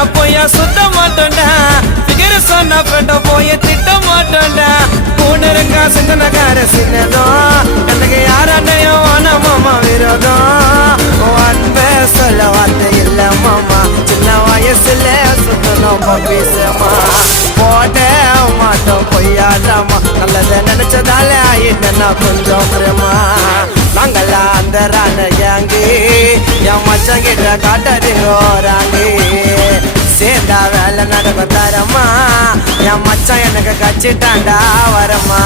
நான் பொய்யா சுத்த மாட்டேன்டா பிகர சொன்ன ஃப்ரெண்ட போய் திட்ட மாட்டேன்டா பூனருக்கா சிந்தனக்கார சின்னதும் எனக்கு யாராண்டையும் ஆனா மாமா விரோதம் அன்பே சொல்ல வார்த்தை இல்ல மாமா சின்ன வயசுல சுத்தணும் பேசமா போட மாட்டோம் பொய்யாடாமா நல்லத நினைச்சதால ஆயிட்டா கொஞ்சம் பிரமா நாங்களா அந்த ராண ஏங்கி என் மச்சம் கிட்ட காட்டாதீங்க சேர்ந்தா வேலை நடக்கும் தரமா என் மச்சான் எனக்கு கச்சிட்டாண்டா வரமா